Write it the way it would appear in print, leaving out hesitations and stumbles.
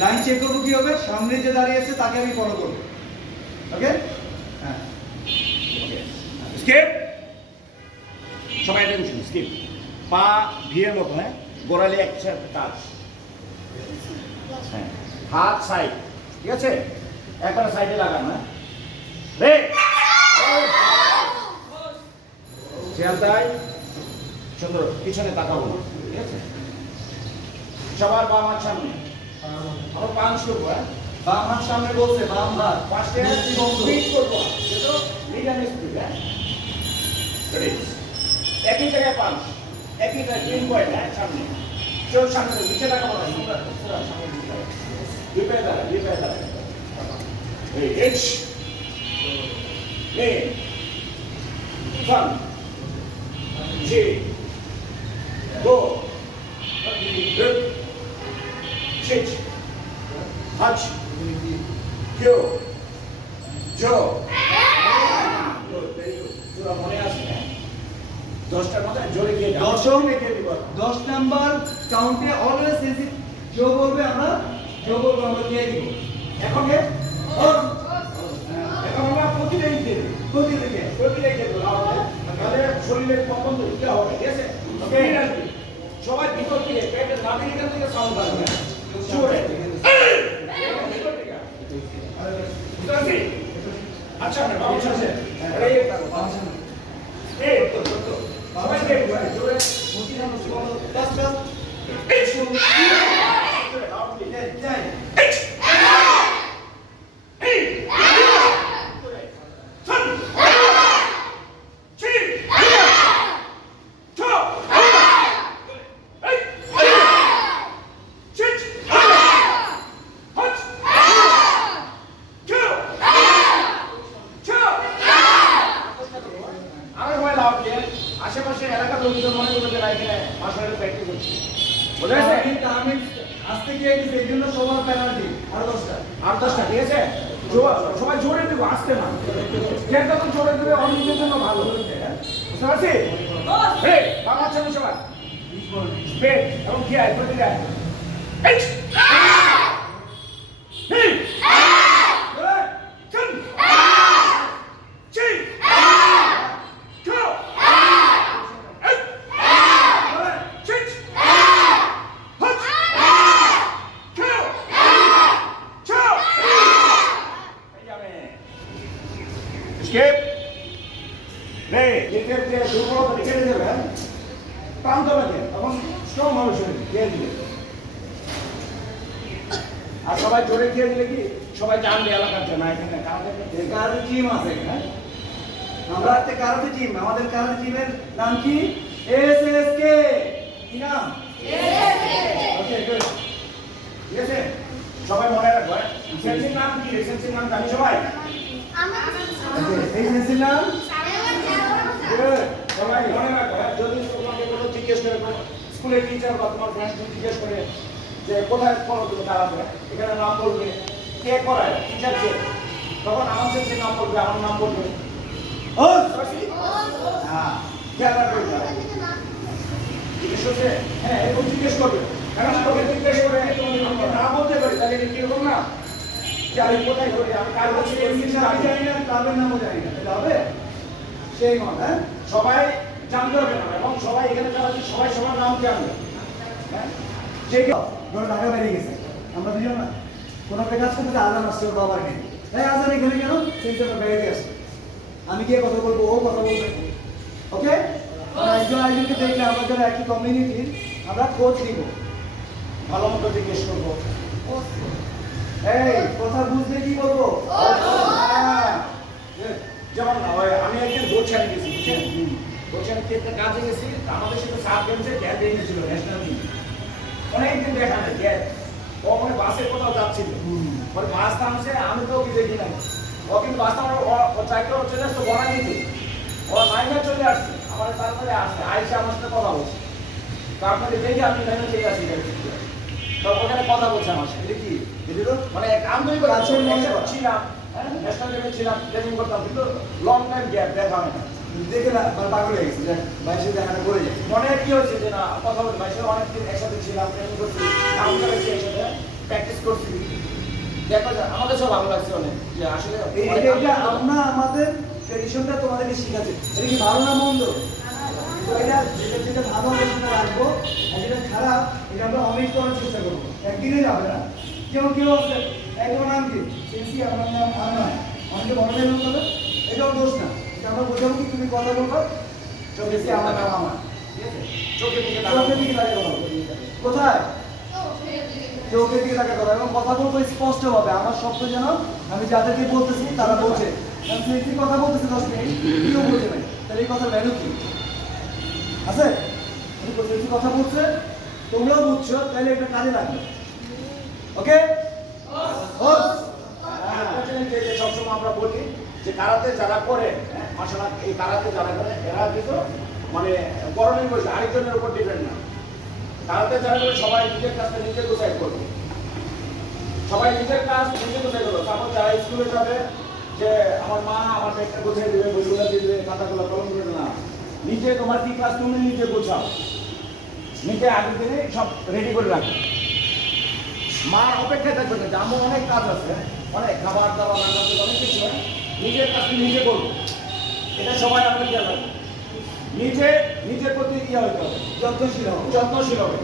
Line check করবো কি হবে, সামনে যে দাঁড়িয়ে আছে তাকে আমি ফলো করবো। ওকে, হ্যাঁ, স্কিপ, সবাই অ্যাটেনশন, স্কিপ। পা ভিড়ের মতো, হ্যাঁ, গোড়ালি একসাথে টাচ, হ্যাঁ, হাত সাইড, ঠিক আছে, একবার সাইডে লাগান, হ্যাঁ, রে খেয়াল তাই সুন্দর, পিছনে তাকাবো না, ঠিক আছে, সবার বাম হাত সামনে, আমরা পাঁচ করবো, হ্যাঁ, বাম হাত সামনে বলছে, বাম হাত ফার্স্টে স্পিড করবো, যেহেতু মিডিয়াম স্পিড, হ্যাঁ, রেডি, একই জায়গায় পাঁচ, একই জায়গায় তিন পয়েন্ট, হ্যাঁ, সামনে, চোখ সামনে, নিচে তাকাবো না, সামনে দিকে, দুই পায়ে দাঁড়ায়, এইচ, নে, ফান, জি, গো, good, sit, touch, kill, Joe. Good, very good. তোরা মনে আছে না? 10টার মধ্যে জোরে গিয়ে যাও। 10 নাম্বার কাউন্টে অলওয়েজ সেন্সিটিভ জো বলবে, আমরা জো বলবো, আমরা দিয়ে দিব। এখন এখন আমরা প্রতিদিন দেব। প্রতিদিন দেব। তাহলে শরীরের কম্পন দিতে হবে, ঠিক আছে? ওকে। সবাই ভিতর থেকে পেটের নাভিটা থেকে সাউন্ড আসবে। জোরে। আচ্ছা, আমরা বাবু আছে। এই তো। সবাই দেখো, জোরে। জাস্ট যাই। আশেপাশে এলাকার লোকজন মনে করবে না এখানে মার্শাল প্র্যাকটিস হচ্ছে, বুঝা গেছে? আমি আজকে গিয়ে দিছি, এই জন্য সবার পেনাল্টি আর 10টা, ঠিক আছে, সবাই জোরে দেবো, আসতে না, যেটা তো জোরে দেবে অন্যদের জন্য ভালো, বুঝতে পারছি? বাংলা চ্যানেল সবাই স্পেড এবং কি আয় প্রতি যায় Escape. Ray, যেটা দুর্বলতা লিখে দেবে, হ্যাঁ, টান দেবে না, তখন স্ট্রং হবে শরীর, খেয়ে দিলে। আর সবাই জোরে খেয়ে দিলে কি সবাই জানবে এলাকার জন্য, এখানে কারাতে টিম আছে, হ্যাঁ, আমরা একটা কারাতে টিম, আমাদের কারাতে টিমের নাম কি? এসএসকে। কি নাম? ওকে, গুড। ঠিক আছে, সবাই মনে রাখবে। এসএসসির নাম কি? এসএসসির নাম জানি সবাই? এই সেন্সির নাম সবাই মনে রাখবে। যদি তোমাকে কোনো জিজ্ঞেস করে, স্কুলের টিচার বা তোমার ফ্রেন্ড জিজ্ঞেস করে যে কোথায় পড়ো তুমি দাঁড়াবে, এখানে নাম বলবে, কে করায়, টিচার কে, তখন আমার সাথে নাম বলবে, আমার নাম বলবে, ও হ্যাঁ, খেয়াল রাখবে। জিজ্ঞেস করছে, হ্যাঁ, এরকম জিজ্ঞেস করবে, কারণ তোকে জিজ্ঞেস করে আমি না বলতে পারি, তাহলে কিরকম না যে আমি কোথায় করি, আমি কার কাছে আমি জানি না, ক্লাবের নামও জানি না, তাহলে হবে সেই মত, হ্যাঁ, সবাই জানতে হবে না, এবং সবাই এখানে যারা আছে সবাই সবার নাম জানবে, হ্যাঁ, যে কেউ ধরো ঢাকা বেরিয়ে গেছে, আমরা দুজন না কোনো একটা কাজ করতে আজান আসছে ওর বাবার নেই, তাই আজান এখানে কেন সেন্সারটা বেরিয়ে আসছে, আমি গিয়ে কথা বলবো, ও কথা বলবে, ওকে? একজন আরেকজনকে দেখলে আমরা যারা একই কমিউনিটির, আমরা খোঁজ নিব, ভালো মতো জিজ্ঞেস করবো, এই কথা বুঝলে কি বলবো? হ্যাঁ, যেমন আমি একদিন গোছানি গেছি, বুঝছেন, গোছানি একটা কাজে গেছি, আমাদের সাথে সাত গেমসে গ্যাস দিয়ে গেছিল ন্যাশনাল টিম, অনেকদিন দেখা নেই গ্যাস, ও মানে বাসে কোথাও যাচ্ছিল, মানে বাস থামছে, আমি তো ওকে দেখি নাই, ও কিন্তু বাস থামার ও চাইতে চলে আসতো বনা দিতে, ও লাইনে চলে আসছে, আমার তারপরে আসছে, আইসে আমার সাথে কথা বলছে, তারপরে দেখি আমি লাইনে চলে আসি, তো ওখানে কথা বলছে আমার সাথে, কি মানে আন্তরিক ছিলাম, ন্যাশনাল টিমে ছিলাম, ট্রেনিং করতাম, কিন্তু লং টাইম গ্যাপ দেখা হয় না, দেখে না পাগল হয়ে গেছে, বাইশে দেখাটা করে যায়, মনে কি হয়েছে যে না কথা বলি, বাইশে অনেকদিন একসাথে ছিলাম, ট্রেনিং করছি, কাম করেছি একসাথে, প্র্যাকটিস করছি। দেখো আমাদের সব ভালো লাগছে অনেক যে আসলে এটা আমরা আমাদের ট্রেডিশনটা তোমাদেরকে শিখাচ্ছি। এটা কি ভালো না মন্দ? তো এটা যেটা ভালো আমরা সেটা রাখবো, আর যেটা খারাপ এটা আমরা অনেক করার চেষ্টা করবো। একদিনে যাবে না। যেমন কেউ আছে, একজন নাম কি সেন্সি, আমার নাম আরমান, অনেকে বড় মেয়ে লোক হবে, এটাও দোষ না। এটা আমরা বোঝাবো কি তুমি কথা বলবো চোখে আমার নাম আমার, ঠিক আছে? চোখের দিকে চোখের দিকে তাকে কথা বলবো। কোথায়? চোখের দিকে তাকে কথা এবং কথা বলবো স্পষ্ট হবে। আমার শব্দ যেন আমি যাদেরকে বলতেছি তারা বোঝে। আমি সেন্সি কথা বলতেছি 10 মিনিট, কেউ বোঝে নাই, তাহলে এই কথার ভ্যালু কি আছে? সেন্সি কথা বলছে, তোমরাও বুঝছো, তাহলে এটা কাজে লাগবে। ওকে? সবসময় আমরা বলি যে কারাতে যারা করে, মাশাআল্লাহ এই কারাতে যারা করে এরা কিন্তু মানে গরমের বসে আরেকজনের উপর ডিপেন্ড না। কারাতে যারা করে সবাই নিজের কাজটা নিজে গোছাই করবে, সবাই নিজের কাজ নিজে গোছাই করবে। তারপর যারা স্কুলে যাবে যে আমার মা আমার ব্যাগটা গোছাই দেবে, বইগুলো দিবে, খাতাগুলো কলম দেবে না, নিজে তোমার কি ক্লাস তুমি নিজে গোছাও, নিজে আগের দিনে সব রেডি করে রাখো। মা অপেক্ষায় থাকবে না যে আমার অনেক কাজ আছে, অনেক খাবার দাবার রান্না করতে অনেক কিছু হয়, নিজের কাজটি নিজে করবো। এটা সবাই আমরা খেয়াল রাখবো, নিজের প্রতি ইয়ে হইতে হবে, যত্নশীল হও। যত্নশীল হবে।